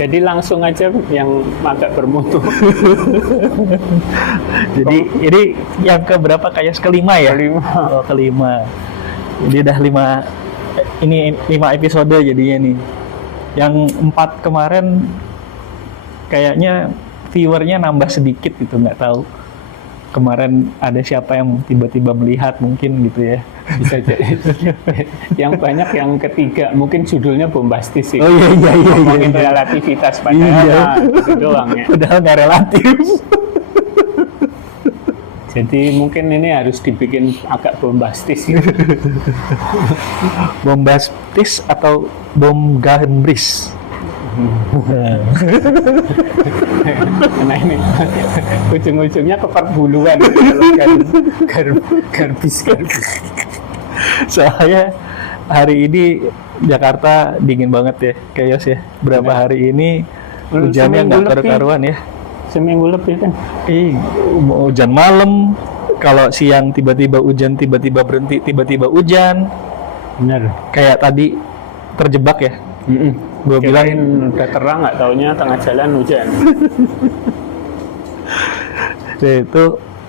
Jadi langsung aja yang agak bermutu. Jadi ini yang keberapa kayak kelima ya? Kelima. Oh, kelima. Jadi udah 5 episode jadinya nih. Yang 4 kemarin kayaknya viewernya nambah sedikit gitu, nggak tahu. Kemarin ada siapa yang tiba-tiba melihat mungkin gitu ya. Bisa jadi. Yang banyak yang ketiga mungkin judulnya bombastis sih. Oh iya. Ngomongin relativitas padahal Iya. itu doang ya. Padahal nggak relatif. Jadi mungkin ini harus dibikin agak bombastis gitu. Bombastis atau bomgambris. Nah ini ujung-ujungnya ke perbuluan kalau garbis. Soalnya hari ini Jakarta dingin banget ya, chaos ya. Berapa hari ini hujannya nggak karu-karuan ya. Seminggu lebih kan. Hujan malam, kalau siang tiba-tiba hujan, tiba-tiba berhenti, tiba-tiba hujan. Benar. Kayak tadi terjebak ya. Gue bilang udah terang, nggak taunya tengah jalan hujan. itu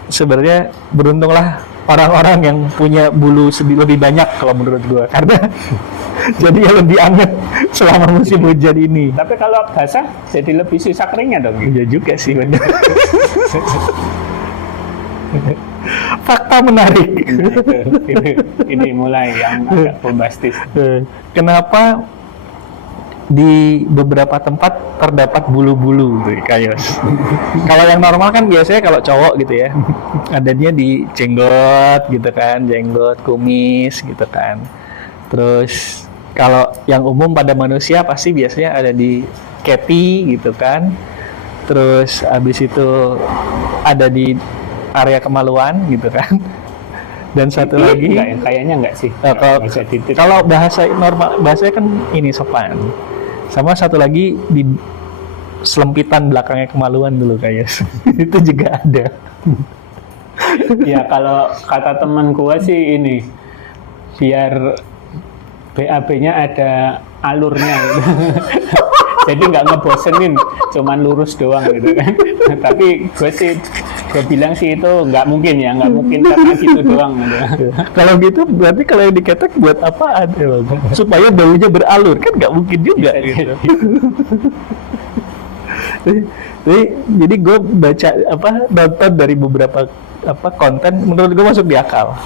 sebenarnya beruntunglah orang-orang yang punya bulu lebih banyak kalau menurut gue, karena jadi lebih anget selama musim hujan ini. Tapi kalau basah jadi lebih sisa keringnya dong. Iya juga sih, benar. Fakta menarik. Ini mulai yang agak bombastis. Kenapa di beberapa tempat terdapat bulu-bulu di kayos? Kalau yang normal kan biasanya kalau cowok gitu ya, adanya di jenggot gitu kan, jenggot, kumis gitu kan. Terus kalau yang umum pada manusia pasti biasanya ada di keti gitu kan. Terus habis itu ada di area kemaluan gitu kan. Dan satu lagi kayaknya enggak sih. Kalau bahasa normal, bahasanya kan ini sopan. Sama satu lagi di selempitan belakangnya kemaluan dulu kayaknya. Itu juga ada. Ya kalau kata teman gua sih ini biar BAB-nya ada alurnya gitu. Jadi nggak ngebosenin, cuman lurus doang gitu kan. Tapi gue bilang sih itu nggak mungkin karena gitu doang gitu. Kalau gitu berarti kalau yang diketek buat apaan ya, supaya baunya beralur, kan nggak mungkin juga gitu. Jadi gue baca nonton dari beberapa konten, menurut gue masuk di akal.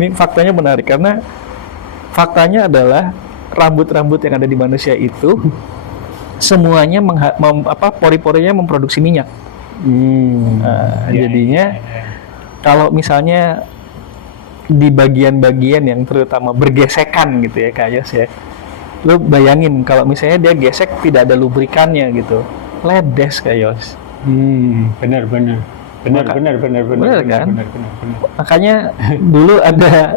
Ini faktanya menarik karena faktanya adalah rambut-rambut yang ada di manusia itu semuanya pori-porinya memproduksi minyak. Jadinya kalau misalnya di bagian-bagian yang terutama bergesekan gitu ya kayak ya, lu bayangin kalau misalnya dia gesek tidak ada lubrikannya gitu, ledes kayos. Benar Kan? Makanya dulu ada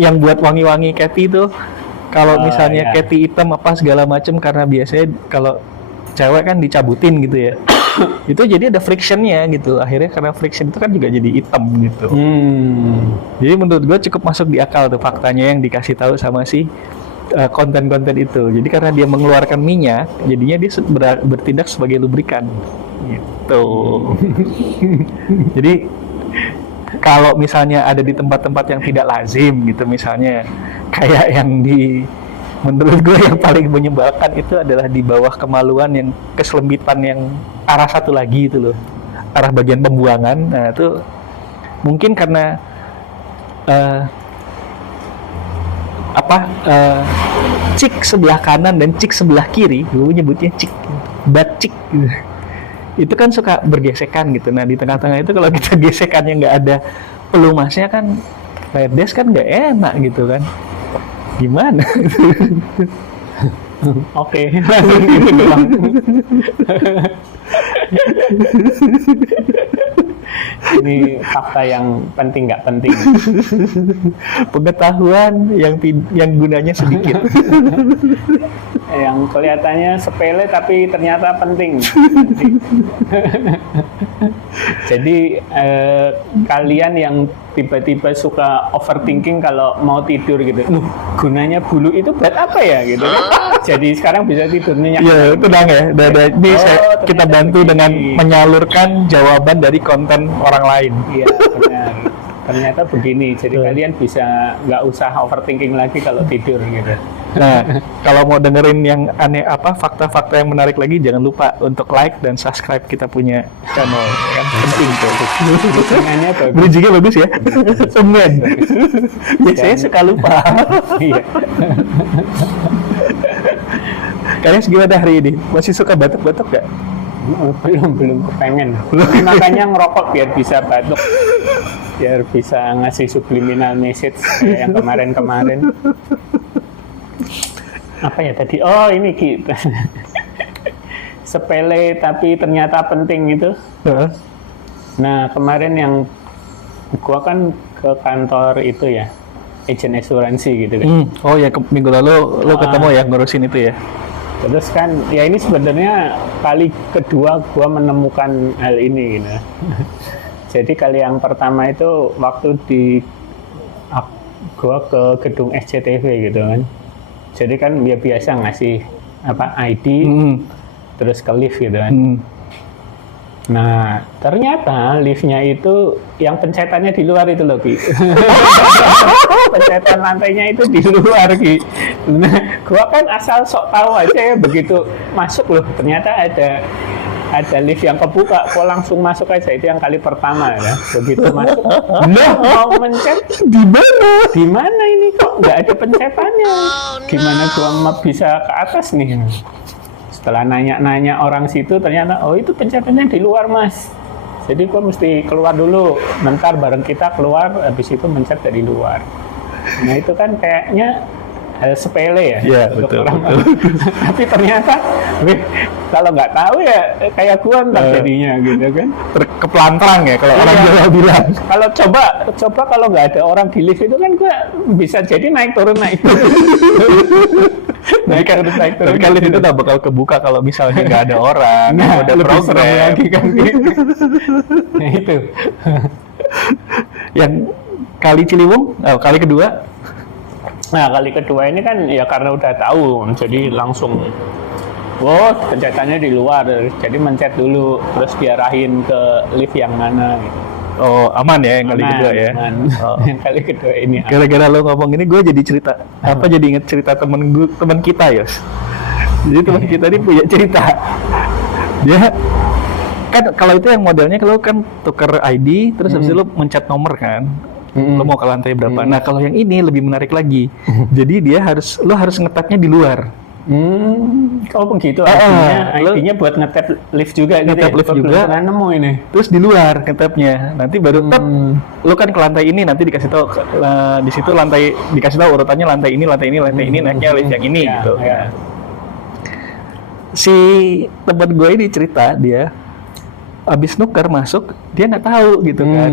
yang buat wangi-wangi keti itu, kalau misalnya keti hitam segala macam, karena biasanya kalau cewek kan dicabutin gitu ya. Itu jadi ada frictionnya gitu. Akhirnya karena friction itu kan juga jadi hitam gitu. Jadi menurut gue cukup masuk di akal tuh faktanya yang dikasih tahu sama si konten-konten itu. Jadi karena dia mengeluarkan minyak, jadinya dia bertindak sebagai lubrikan gitu. Jadi kalau misalnya ada di tempat-tempat yang tidak lazim gitu, misalnya kayak yang menurut gue yang paling menyebalkan itu adalah di bawah kemaluan yang keselembitan yang arah satu lagi itu loh, arah bagian pembuangan. Nah itu mungkin karena cik sebelah kanan dan cik sebelah kiri, gue nyebutnya cik, butt cik itu kan suka bergesekan gitu. Nah di tengah-tengah itu kalau kita gesekannya nggak ada pelumasnya kan ledes kan, nggak enak gitu kan. Gimana? Oke. Ini fakta yang penting nggak penting. Pengetahuan yang gunanya sedikit. Yang kelihatannya sepele tapi ternyata penting. Jadi kalian yang tiba-tiba suka overthinking kalau mau tidur gitu, loh gunanya bulu itu buat apa ya gitu kan? Jadi sekarang bisa tidur nyenyak. Iya, tenang ya. Ini kita bantu dengan menyalurkan jawaban dari konten orang lain. Iya benar. Ternyata begini, jadi kalian bisa nggak usah overthinking lagi kalau tidur gitu. Nah, kalau mau dengerin yang aneh fakta-fakta yang menarik lagi, jangan lupa untuk like dan subscribe kita punya channel. Yang penting tuh. Bridging-nya bagus. Bridging-nya bagus ya. Semen. Biasanya suka lupa. Iya. Kalian gimana hari ini? Masih suka batuk-batuk gak? Belum kepengen. Makanya ngerokok biar bisa batuk, biar bisa ngasih subliminal message kayak yang kemarin-kemarin. Apa ya tadi? Oh ini kita sepele tapi ternyata penting itu. Nah kemarin yang gua kan ke kantor itu ya, agen asuransi gitu kan. Oh ya, minggu lalu lo ketemu ya ngurusin itu ya. Terus kan ya ini sebenarnya kali kedua gua menemukan hal ini gitu. Jadi kali yang pertama itu waktu gua ke gedung SCTV gitu kan. Jadi kan dia biasa ngasih ID terus ke lift gitu kan. Nah, ternyata liftnya itu yang pencetannya di luar itu loh, Ki. Pencetan lantainya itu di luar, Ki. Nah, gua kan asal sok tahu aja ya, begitu masuk loh, ternyata ada lift yang kebuka, kok langsung masuk aja. Itu yang kali pertama ya. Begitu masuk, mau mencet di mana ini kok nggak ada pencetannya? Gimana gua bisa ke atas nih? Setelah nanya-nanya orang situ, ternyata oh itu pencetannya di luar mas. Jadi gua mesti keluar dulu, bentar bareng kita keluar, habis itu mencet dari luar. Nah itu kan kayaknya hal sepele ya, betul, orang. betul. Tapi ternyata kalau nggak tahu ya kayak gua ntar jadinya gitu kan. Kepelantrang ya kalau orang Jawa bilang. Kalau coba kalau nggak ada orang di lift itu kan gua bisa jadi naik turun. Tapi kali itu tak bakal kebuka kalau misalnya nggak ada orang, udah program lagi kan. Nah itu. Yang kali Ciliwung, kali kedua. Nah kali kedua ini kan ya karena udah tahu, jadi langsung, pencetannya di luar, jadi mencet dulu, terus diarahin ke lift yang mana gitu. Oh aman ya yang kali kedua ya. Yang kali kedua ini. Gara-gara lo ngomong ini, gue jadi cerita jadi inget cerita teman kita Yos. Jadi teman kita ini punya cerita. Dia kan kalau itu yang modelnya kalau kan tuker ID, terus habis itu lo mencet nomor kan. Lo mau ke lantai berapa? Nah kalau yang ini lebih menarik lagi. Jadi lo harus ngetapnya di luar. Oh begitu. ID-nya buat ngetap lift juga gitu. Ngetap lift juga. Pernah nemu ini. Terus di luar ngetapnya. Nanti baru lo kan ke lantai ini, nanti dikasih tahu di situ lantai, dikasih tahu urutannya lantai ini, naiknya lift yang ini gitu. Ya. Si teman gue ini cerita, dia abis nuker masuk, dia nggak tahu gitu kan.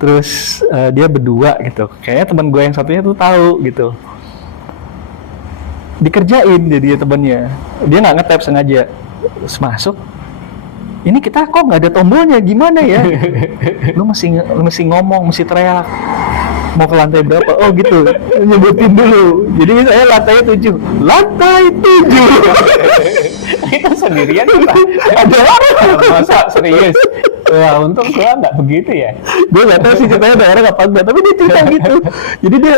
Terus dia berdua gitu. Kayaknya teman gue yang satunya tuh tahu gitu. Dikerjain jadi temennya, dia nggak ngetap sengaja. Terus masuk, ini kita kok nggak ada tombolnya, gimana ya? Lu mesti ngomong, mesti teriak, mau ke lantai berapa? Oh gitu, nyebutin dulu. Jadi misalnya lantai 7. Itu sendirian apa? Ada orang? Masa serius? Wah, untung gua nggak begitu ya. Gue nggak tahu sih ceritanya ada orang apa enggak, tapi dia cerita gitu. Jadi dia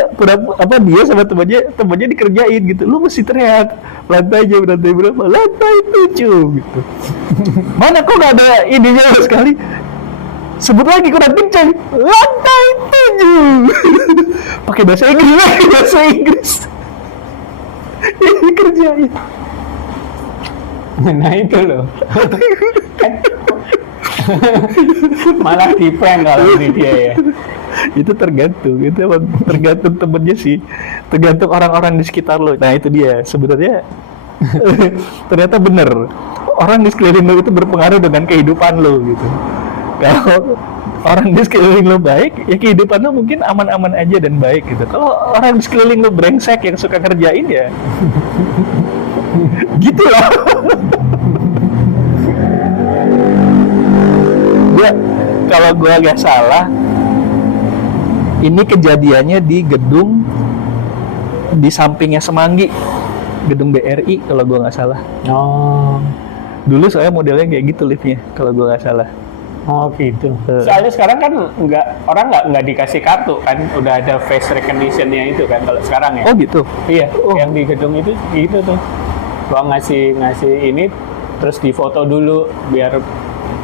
dia sama temannya dikerjain gitu. Lu mesti teriak, lantai berapa? Lantai 7 gitu. Mana kok nggak ada ininya sekali? Sebut lagi kurang kencang. Lantai 7. Pakai bahasa Inggris. Ini kerjain. Nah itu loh. Malah di prank kalau ini dia ya. Itu tergantung temennya sih, tergantung orang-orang di sekitar lo. Nah itu dia sebenarnya. Ternyata bener, orang di sekeliling lo itu berpengaruh dengan kehidupan lo gitu. Kalau orang di sekeliling lo baik, ya kehidupan lo mungkin aman-aman aja dan baik gitu. Kalau orang di sekeliling lo brengsek yang suka kerjain ya gitu lah. kalau gua nggak salah, ini kejadiannya di gedung di sampingnya Semanggi, gedung BRI kalau gua nggak salah. Oh. Dulu soalnya modelnya kayak gitu liftnya kalau gua nggak salah. Oh gitu. Soalnya sekarang kan orang nggak dikasih kartu kan, udah ada face recognition-nya itu kan kalau sekarang ya. Oh gitu. Iya, Oh. yang di gedung itu gitu tuh. Gua ngasih ini terus difoto dulu biar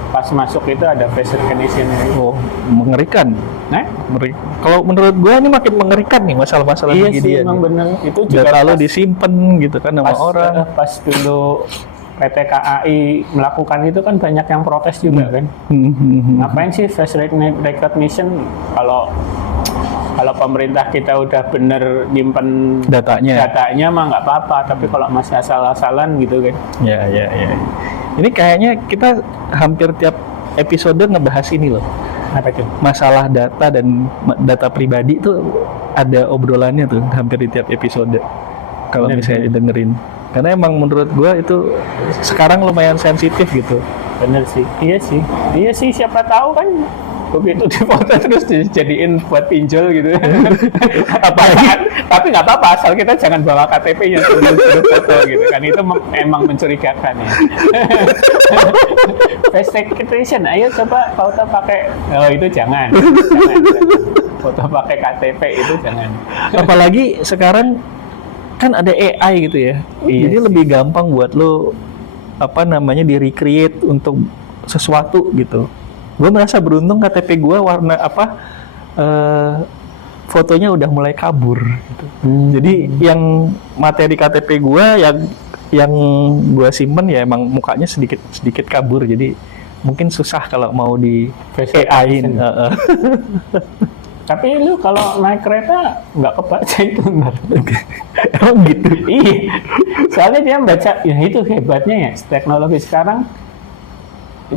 pas masuk itu ada face recognition-nya. Oh, mengerikan. Nah, Kalau menurut gue ini makin mengerikan nih masalah-masalah iya begini sih ya. emang bener. Itu juga Data lo pas- disimpan gitu kan sama orang. pas dulu PT KAI melakukan itu kan banyak yang protes juga kan. Ngapain sih face recognition kalau pemerintah kita udah bener nyimpen Datanya. mah nggak apa-apa, tapi kalau masih asal-asalan gitu kan. Ya. Ini kayaknya kita hampir tiap episode ngebahas ini loh. Apa itu? Masalah data dan data pribadi tuh ada obrolannya tuh hampir di tiap episode. Kalau Bener, misalnya didengerin. Karena emang menurut gua itu sekarang lumayan sensitif gitu. Bener sih. Iya sih, siapa tahu kan begitu difoto terus dijadiin buat pinjol gitu. Tapi nggak apa-apa, asal kita jangan bawa KTP-nya sebelum foto gitu kan. Itu emang mencurigakan ya. Face recognition, ayo coba foto pakai, oh itu jangan. Foto pakai KTP itu jangan. Apalagi sekarang kan ada AI gitu ya. Iya Jadi sih. lebih gampang buat lo di recreate untuk sesuatu gitu. Gue merasa beruntung KTP gue warna fotonya udah mulai kabur gitu. Jadi yang materi KTP gue yang gue simpen ya emang mukanya sedikit kabur, jadi mungkin susah kalau mau di Face AI-in. Tapi lu kalau naik kereta nggak kebaca itu ntar. Emang gitu. Iya, soalnya dia membaca, ya itu hebatnya ya teknologi sekarang.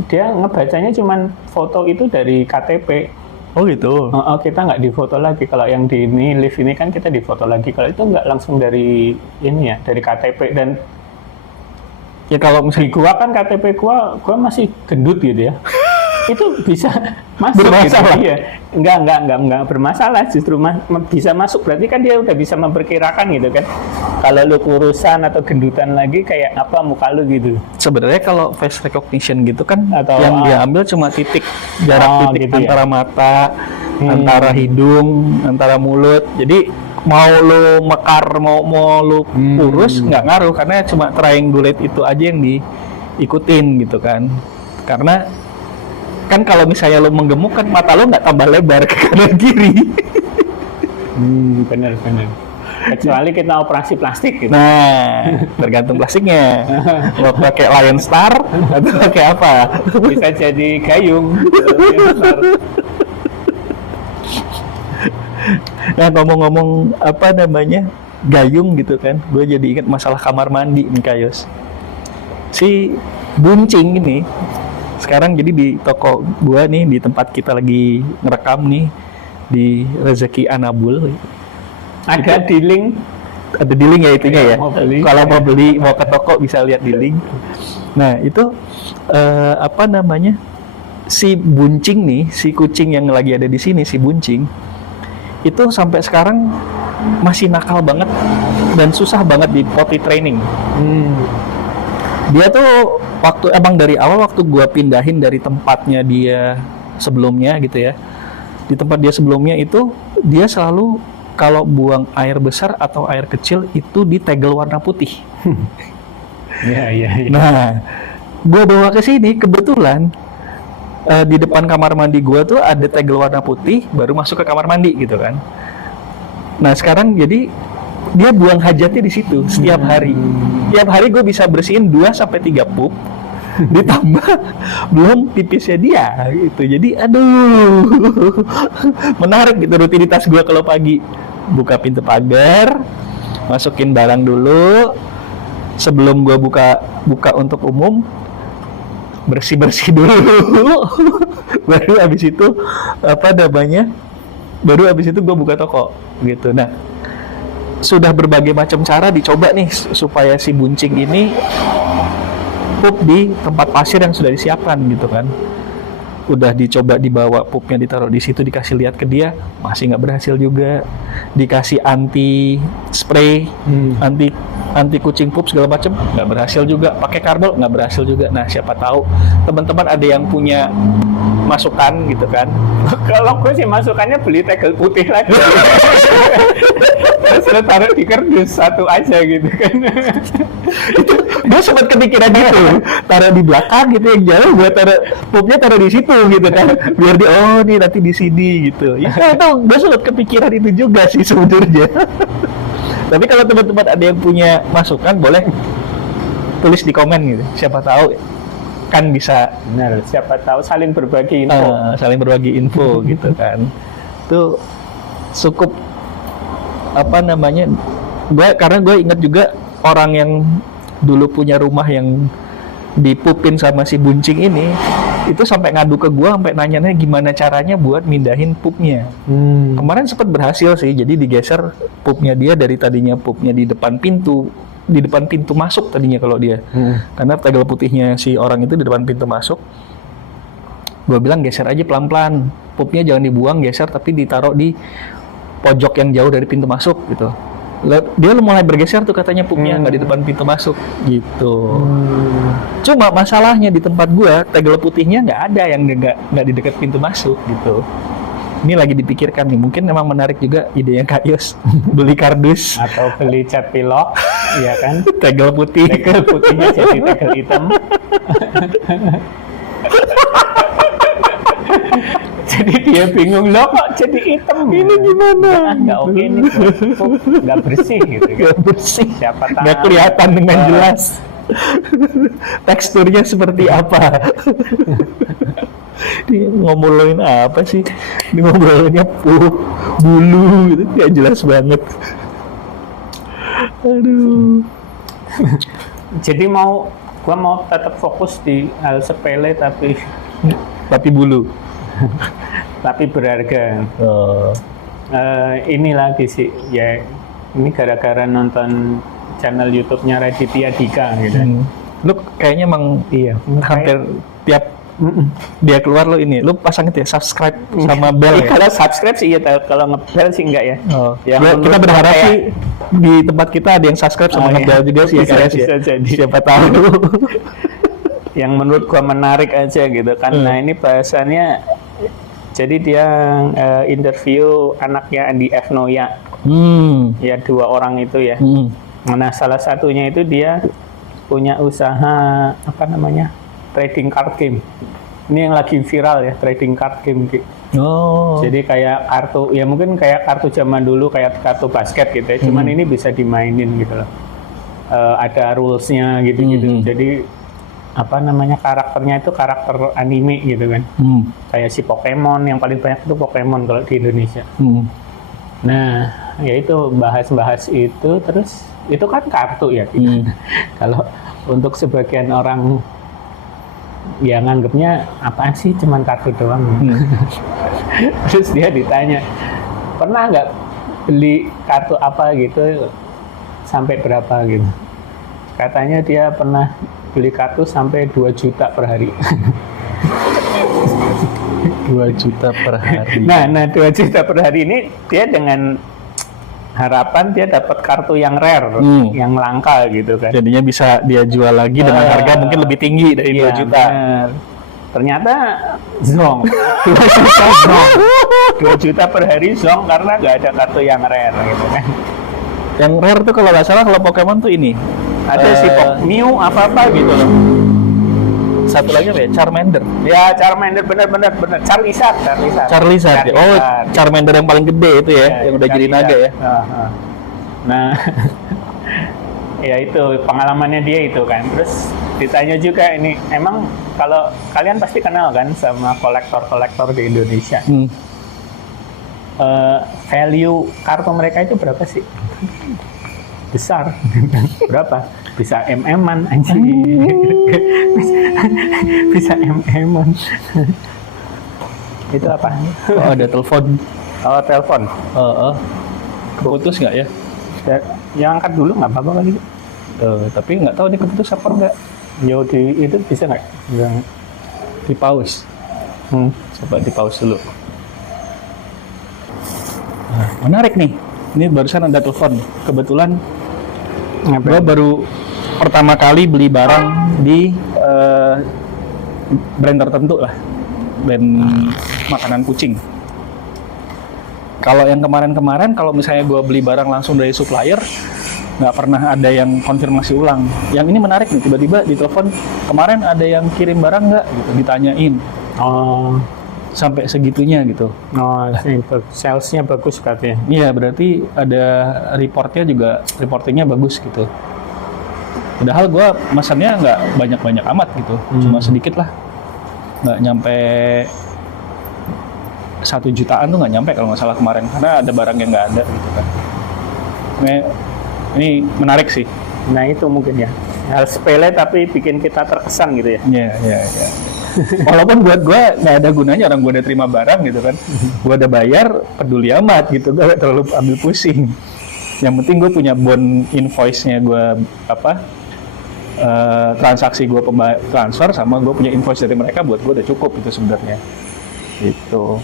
Dia ngebacanya cuman foto itu dari KTP. Oh gitu. Kita nggak difoto lagi. Kalau yang di ini lift ini kan kita difoto lagi. Kalau itu nggak langsung dari ini ya, dari KTP. Dan Ya kalau di misalnya gua kan KTP gua masih gendut gitu ya. Itu bisa masuk Bermasalah? gitu. Iya. Enggak bermasalah, justru bisa masuk. Berarti kan dia udah bisa memperkirakan gitu kan. Kalau lu kurusan atau gendutan lagi kayak apa muka lu gitu. sebenarnya kalau face recognition gitu kan Atau, yang dia ambil cuma jarak titik gitu ya. antara mata, antara hidung, antara mulut. Jadi mau lu mekar, mau lu kurus nggak ngaruh karena cuma triangulate itu aja yang diikutin gitu kan. Karena kan kalau misalnya lu menggemuk kan mata lu nggak tambah lebar ke kanan kiri. Bener. Kecuali kita operasi plastik gitu. Nah, tergantung plastiknya. Mau pakai Lion Star atau pakai apa? Bisa jadi gayung. Nah, ngomong-ngomong gayung gitu kan, gue jadi ingat masalah kamar mandi nih Kayos. Si Buncing ini sekarang jadi di toko gue nih, di tempat kita lagi ngerekam nih, di Rezeki Anabul. Ada di link. Ada di link ya itunya ya. Mau beli. Kalau mau beli, mau ke toko bisa lihat di link. Nah itu si Buncing nih, si kucing yang lagi ada di sini, si Buncing itu sampai sekarang masih nakal banget dan susah banget di potty training. Dia tuh dari awal waktu gua pindahin dari tempatnya dia sebelumnya gitu ya, di tempat dia sebelumnya itu dia selalu kalau buang air besar atau air kecil itu di tegel warna putih. Iya. Nah, gua bawa ke sini kebetulan di depan kamar mandi gua tuh ada tegel warna putih, baru masuk ke kamar mandi gitu kan. Nah sekarang jadi dia buang hajatnya di situ setiap hari. Tiap hari gue bisa bersihin 2-3 pup, ditambah belum pipisnya dia gitu. Jadi aduh, menarik gitu rutinitas gue kalau pagi. Buka pintu pagar, masukin barang dulu, sebelum gue buka untuk umum, bersih dulu. Baru abis itu baru abis itu gue buka toko gitu. Nah sudah berbagai macam cara dicoba nih supaya si Buncing ini pup di tempat pasir yang sudah disiapkan gitu kan. udah dicoba dibawa pupnya ditaruh di situ, dikasih lihat ke dia, masih nggak berhasil juga. Dikasih anti spray, anti kucing pup segala macem, nggak berhasil juga. Pakai karbol nggak berhasil juga. Nah, siapa tahu teman-teman ada yang punya masukan gitu kan. Kalau gue sih masukannya beli tegel putih lagi. Terus lo taruh di kardus satu aja gitu kan. Itu gue sempat kepikiran gitu, taruh di belakang gitu yang jauh, gue pupnya taruh di situ gitu kan, biar di nih nanti di sini gitu. Ya itu gue sempat kepikiran itu juga sih sebenarnya. Tapi kalau teman-teman ada yang punya masukan, boleh tulis di komen gitu. Siapa tahu kan bisa. Benar, siapa tahu saling berbagi info. Saling berbagi info gitu kan. Itu cukup karena gue ingat juga orang yang dulu punya rumah yang dipupin sama si buncing ini, itu sampai ngadu ke gue, sampai nanya-nanya gimana caranya buat mindahin pupnya. Kemarin sempat berhasil sih, jadi digeser pupnya dia dari tadinya pupnya di depan pintu masuk tadinya kalau dia, karena tegel putihnya si orang itu di depan pintu masuk. Gue bilang geser aja pelan-pelan, pupnya jangan dibuang, geser tapi ditaruh di pojok yang jauh dari pintu masuk gitu. Dia mulai bergeser tuh katanya pupnya, nggak di depan pintu masuk gitu. Cuma masalahnya di tempat gua tegel putihnya nggak ada yang nggak di dekat pintu masuk gitu. Ini lagi dipikirkan nih, mungkin memang menarik juga ide yang Kak Yos, beli kardus atau beli cat pilok, ya kan? Tegel putihnya jadi tegel hitam. Jadi dia bingung, loh kok jadi hitam? Ini gimana? Nggak oke nih, nggak bersih gitu. Nggak bersih. Siapa tahu. Nggak kelihatan dengan jelas. Teksturnya seperti apa? Dia ngomongin apa sih? Dia ngomongnya bulu gitu, nggak jelas banget. Aduh. Jadi gua mau tetap fokus di hal sepele tapi bulu. Tapi berharga. Ini lagi sih, ya ini gara-gara nonton channel YouTube-nya Raditya Dika gitu. Lu kayaknya emang hampir tiap dia keluar lu pasang itu ya, subscribe sama bell ya? Kalau subscribe sih iya, kalau nge-bell sih enggak ya. Kita berharap sih di tempat kita ada yang subscribe sama nge-bell juga sih ya. Siapa tahu. Yang menurut gua menarik aja gitu kan. Nah ini bahasannya, jadi dia interview anaknya Andi F. Noya. Ya 2 orang itu ya. Nah salah satunya itu dia punya usaha trading card game. Ini yang lagi viral ya, trading card game gitu. Jadi kayak kartu, ya mungkin kayak kartu zaman dulu, kayak kartu basket gitu ya. Cuman ini bisa dimainin gitu loh. Ada rules-nya gitu-gitu. Jadi karakternya itu karakter anime gitu kan. Kayak si Pokemon, yang paling banyak itu Pokemon kalau di Indonesia. Nah, ya itu bahas itu, terus itu kan kartu ya. Kalau untuk sebagian orang ya nganggapnya apaan sih, cuman kartu doang. Terus dia ditanya, pernah nggak beli kartu apa gitu sampai berapa gitu? Katanya dia pernah beli kartu sampai 2 juta per hari. 2 juta per hari. Nah 2 juta per hari ini dia dengan harapan dia dapat kartu yang rare, yang langka gitu kan. Jadinya bisa dia jual lagi dengan harga mungkin lebih tinggi dari 2 juta. Bener. Ternyata zong. 2 juta zong. 2 juta per hari zong karena nggak ada kartu yang rare gitu kan. Yang rare tuh kalau nggak salah, kalau Pokemon tuh ini ada si Mew apa gitu loh. Satu lagi apa ya? Charmander. Ya, Charmander bener. Charizard. Charizard. Oh, Charmander yang paling gede itu ya, yang udah jadi naga ya. Nah, ya itu pengalamannya dia itu kan. Terus ditanya juga ini, emang kalau kalian pasti kenal kan sama kolektor di Indonesia. Value kartu mereka itu berapa sih? Besar. Berapa? Bisa MM-an anjing. Bisa MM-an. Itu apa? Oh, ada telepon. Oh, telepon. Keputus nggak ya? Yang angkat dulu nggak apa-apa kali. Tapi nggak tahu nih keputus apa nggak. Yo, itu bisa nggak? Di pause. Coba di pause dulu. Nah, menarik nih. Ini barusan ada telepon. Kebetulan gue baru pertama kali beli barang di brand tertentu lah, brand makanan kucing. Kalau yang kemarin-kemarin, kalau misalnya gue beli barang langsung dari supplier, nggak pernah ada yang konfirmasi ulang. Yang ini menarik nih, tiba-tiba di telepon, kemarin ada yang kirim barang nggak? Gitu, ditanyain. Oh, Sampai segitunya gitu. salesnya bagus katanya. Iya, berarti ada reportingnya bagus gitu. Padahal gue mesennya nggak banyak-banyak amat gitu, cuma sedikit lah. Nggak nyampe 1 jutaan tuh, nggak nyampe kalau nggak salah kemarin, karena ada barang yang nggak ada gitu kan. Ini menarik sih. Nah itu mungkin ya, hal sepele tapi bikin kita terkesan gitu ya. Iya. Walaupun buat gue nggak ada gunanya, orang gue udah terima barang gitu kan, gue udah bayar, peduli amat gitu, gue gak terlalu ambil pusing. Yang penting gue punya bond invoice-nya, gue transaksi gue transfer, sama gue punya invoice dari mereka, buat gue udah cukup itu sebenarnya. Itu.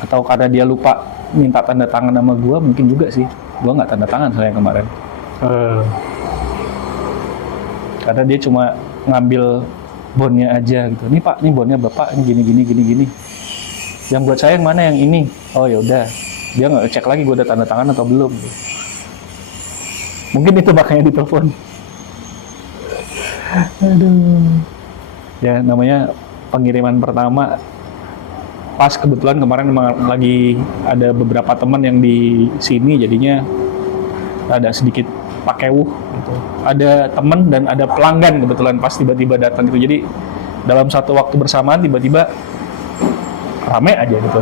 Atau karena dia lupa minta tanda tangan sama gue, mungkin juga sih. Gue nggak tanda tangan soalnya kemarin. Karena dia cuma ngambil bondnya aja gitu. Nih Pak, ini bondnya Bapak, ini gini. Yang buat saya yang mana, yang ini? Oh ya udah. Dia nggak cek lagi gue udah tanda tangan atau belum. Mungkin itu makanya ditelepon. Aduh. Ya namanya pengiriman pertama. Pas kebetulan kemarin memang lagi ada beberapa teman yang di sini, jadinya ada sedikit pakewuh gitu. Ada teman dan ada pelanggan kebetulan pas tiba-tiba datang gitu. Jadi dalam satu waktu bersamaan tiba-tiba rame aja gitu.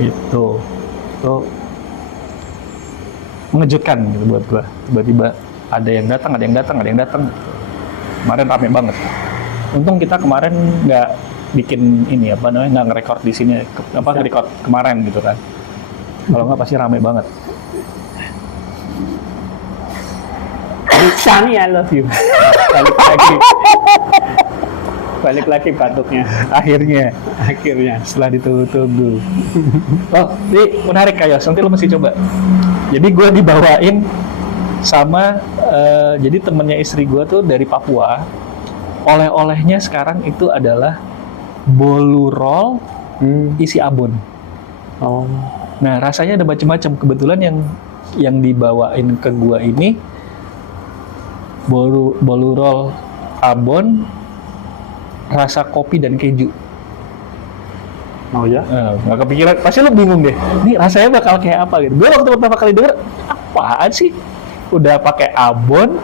Itu mengejutkan gitu buat gua. Tiba-tiba ada yang datang. Kemarin rame banget. Untung kita kemarin nggak bikin ini nggak nge-record di sini, nge-record kemarin gitu kan. Kalau nggak pasti rame banget. Shani, I love you. Balik lagi batuknya. Akhirnya setelah ditunggu-tunggu. Oh, ini menarik Kayos, nanti lo mesti coba. Jadi gue dibawain sama jadi temennya istri gue tuh dari Papua. Oleh-olehnya sekarang itu adalah bolu roll isi abon. Oh. Nah, rasanya ada macam-macam. Kebetulan yang dibawain ke gua ini bolu roll abon rasa kopi dan keju. Mau ya? Nggak kepikiran. Pasti lo bingung deh. Ini rasanya bakal kayak apa gitu. Gua waktu pertama kali denger, apaan sih? Udah pakai abon,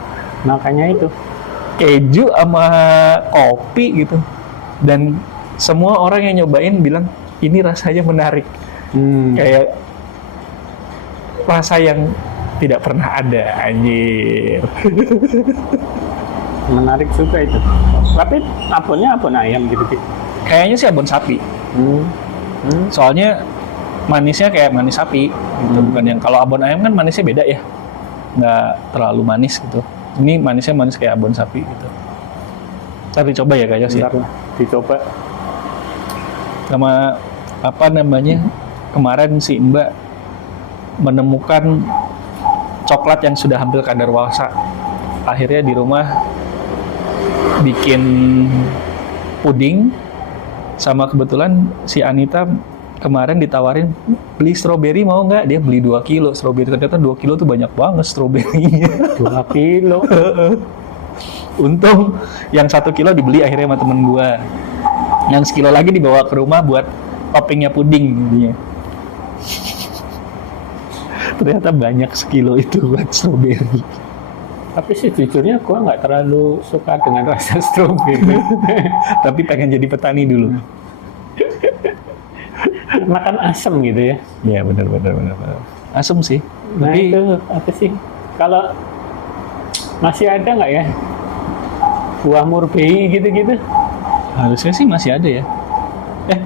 Makanya itu. keju sama kopi gitu. Dan semua orang yang nyobain bilang ini rasanya menarik. Kayak rasa yang tidak pernah ada, anjir. Menarik juga itu. Tapi abonnya abon ayam gitu. Kayaknya sih abon sapi. Soalnya manisnya kayak manis sapi gitu. Bukan yang, kalau abon ayam kan manisnya beda ya, nggak terlalu manis gitu. Ini manisnya manis kayak abon sapi gitu. Ntar dicoba ya kayaknya sih. Dicoba. Sama kemarin si Mbak menemukan coklat yang sudah hampir kadaluarsa. Akhirnya di rumah bikin puding, sama kebetulan si Anita kemarin ditawarin beli stroberi, mau nggak? Dia beli 2 kilo stroberi. Ternyata 2 kilo tuh banyak banget stroberinya. 2 kilo. Untung yang 1 kilo dibeli akhirnya sama temen gua. Yang sekilo lagi dibawa ke rumah buat toppingnya puding intinya. Ternyata banyak sekilo itu buat stroberi. Tapi sejujurnya gue nggak terlalu suka dengan rasa stroberi. Tapi pengen jadi petani dulu. Makan asem gitu ya. Iya benar. Asem sih. Nah Tapi itu apa sih? Kalau masih ada nggak ya buah murbei gitu-gitu? harusnya sih masih ada ya.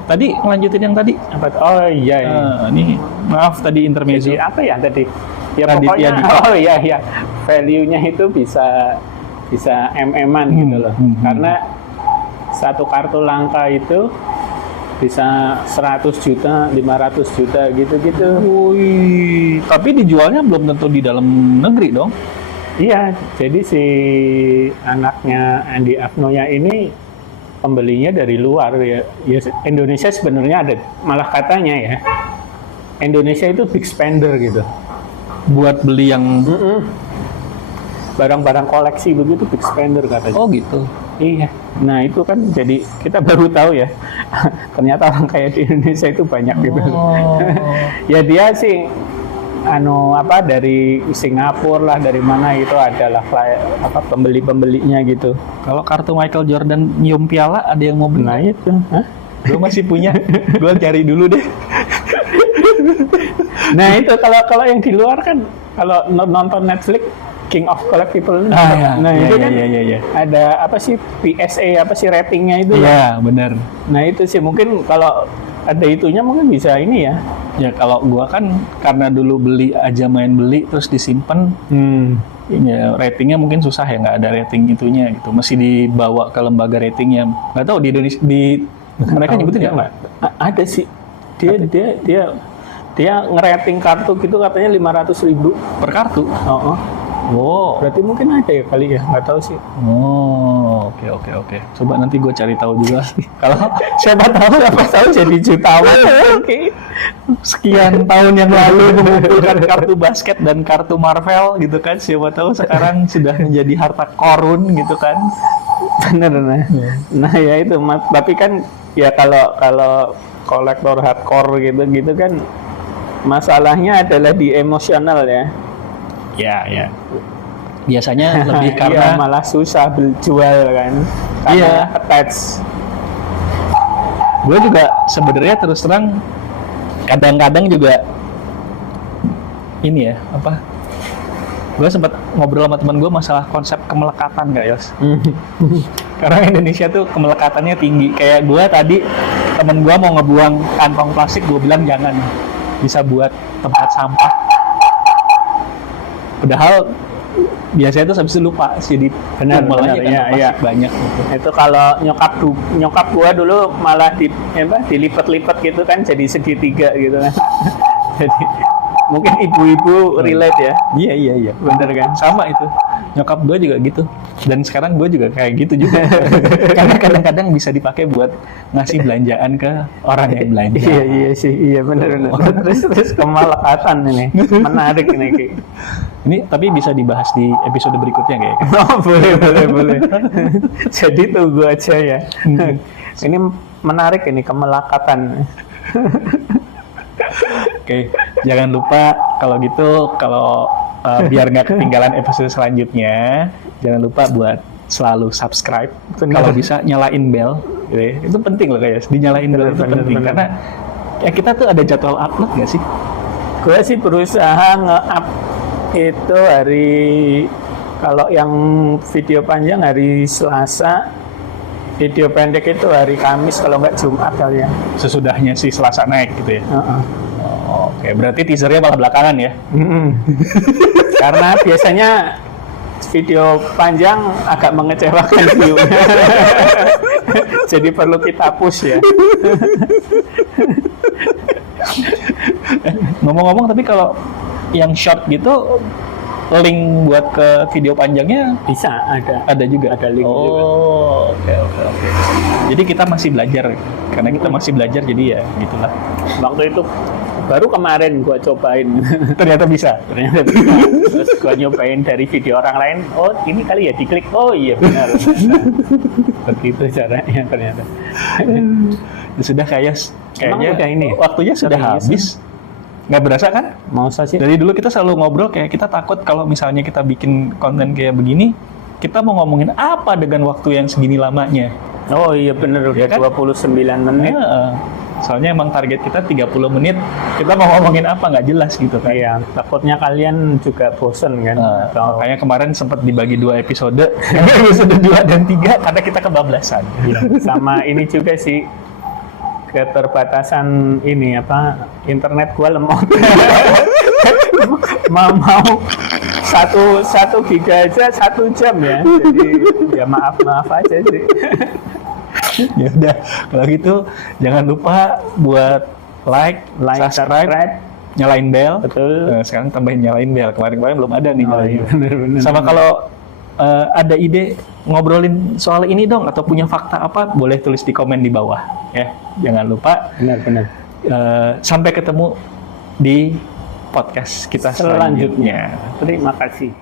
Tadi ngelanjutin yang tadi. Apa? Oh iya. Ini maaf tadi intermezzo. Jadi apa ya tadi? Ya Raditya pokoknya. Dika. Oh iya. Value-nya itu bisa MM-an gitu loh. Karena satu kartu langka itu bisa 100 juta, 500 juta gitu-gitu. Wih, tapi dijualnya belum tentu di dalam negeri dong. Iya, jadi si anaknya Andi Agnoya ini pembelinya dari luar ya. Ya Indonesia sebenarnya ada, malah katanya ya, Indonesia itu big spender gitu. Buat beli yang Barang-barang koleksi begitu big spender katanya. oh gitu. Iya. Nah itu kan jadi kita baru tahu ya. Ternyata orang kaya di Indonesia itu banyak gitu. Oh. Ya dia sih dari Singapura lah, dari mana itu adalah pembeli-pembelinya gitu. Kalau kartu Michael Jordan nyium piala ada yang mau beli? Nah itu. Hah? Gue masih punya. Gue cari dulu deh. Nah itu kalau yang di luar kan kalau nonton Netflix King of Collectibles. Ya. Nah itu kan ya. ada apa sih PSA ratingnya itu. Iya, benar. Nah itu sih mungkin kalau ada itunya mungkin bisa ini ya. Ya kalau gua kan karena dulu main beli terus disimpan, ya ratingnya mungkin susah ya, nggak ada rating itunya gitu. Masih dibawa ke lembaga ratingnya. Nggak tahu di Indonesia mereka nyebutin nggak? Ada sih. Dia ngerating kartu gitu katanya 500.000 Per kartu. Wow. Berarti mungkin ada ya kali ya, nggak tahu sih. Oh, oke. Coba nanti gue cari tahu juga. Kalau siapa tahu jadi jutawan. Oke. Sekian tahun yang lalu mengumpulkan kartu basket dan kartu Marvel gitu kan. Siapa tahu sekarang sudah menjadi harta karun gitu kan. Bener. Nah ya itu, tapi kan ya kalau kolektor hardcore gitu kan masalahnya adalah di emosional ya. Ya. Biasanya lebih karena malah susah jual kan. Karena attach. Gue juga sebenarnya terus terang kadang-kadang juga ini ya gue sempat ngobrol sama teman gue masalah konsep kemelekatan nggak Yos? Karena Indonesia tuh kemelekatannya tinggi. Kayak gue tadi temen gue mau ngebuang kantong plastik, gue bilang jangan, bisa buat tempat sampah. Padahal biasanya tuh habis itu lupa sih di Benar, ya. Banyak gitu. Itu kalau nyokap gua dulu malah dilipat-lipat gitu kan jadi segitiga gitu kan. Jadi mungkin ibu-ibu relate ya. Iya. Bener kan? Sama itu. Nyokap gua juga gitu. Dan sekarang gua juga kayak gitu juga. Karena kadang-kadang bisa dipakai buat ngasih belanjaan ke orang yang belanja. Iya benar. Terus kemelekatan ini menarik ini Ki. Ini tapi bisa dibahas di episode berikutnya kayak. Oh boleh. Jadi tunggu aja ya. Ini menarik ini kemelekatan. Oke, jangan lupa kalau gitu biar nggak ketinggalan episode selanjutnya, jangan lupa buat selalu subscribe. Kalau bisa nyalain bell, gitu ya. Itu penting loh guys. Dinyalain bell itu penting karena ya kita tuh ada jadwal upload nggak sih? Gue sih berusaha nge-up itu kalau yang video panjang hari Selasa, video pendek itu hari Kamis kalau nggak Jumat kali ya. Sesudahnya si Selasa naik gitu ya. Oke, berarti teasernya malah belakangan ya. Karena biasanya video panjang agak mengecewakan view-nya. Jadi perlu kita push ya. Ngomong-ngomong tapi kalau yang short gitu link buat ke video panjangnya bisa ada juga link juga. Oke. Jadi kita masih belajar karena kita masih belajar jadi ya gitulah. Waktu itu baru kemarin gua cobain ternyata bisa. Terus gua nyobain dari video orang lain, oh ini kali ya diklik, oh iya benar. Begitu caranya ternyata. Sudah kayaknya udah ini waktunya sudah habis. Nggak berasa kan? Mau sih. Dari dulu kita selalu ngobrol kayak kita takut kalau misalnya kita bikin konten kayak begini, kita mau ngomongin apa dengan waktu yang segini lamanya. Oh iya bener, udah kan? 29 menit. Soalnya emang target kita 30 menit, kita mau ngomongin apa nggak jelas gitu kan. Iya, takutnya kalian juga bosen kan. Makanya kemarin sempat dibagi 2 episode, episode 2 dan 3 karena kita kebablasan. Iya. Sama ini juga sih, keterbatasan ini internet gua lemot. mau 1 giga aja 1 jam ya. Jadi ya maaf aja sih. Ya udah, kalau gitu jangan lupa buat like, subscribe, nyalain bell. Betul. Sekarang tambahin nyalain bell. Kemarin-kemarin belum ada nih. Oh iya, benar-benar. Sama kalau ada ide ngobrolin soal ini dong atau punya fakta apa, boleh tulis di komen di bawah ya. Jangan lupa. Benar-benar. Sampai ketemu di podcast kita selanjutnya. Terima kasih.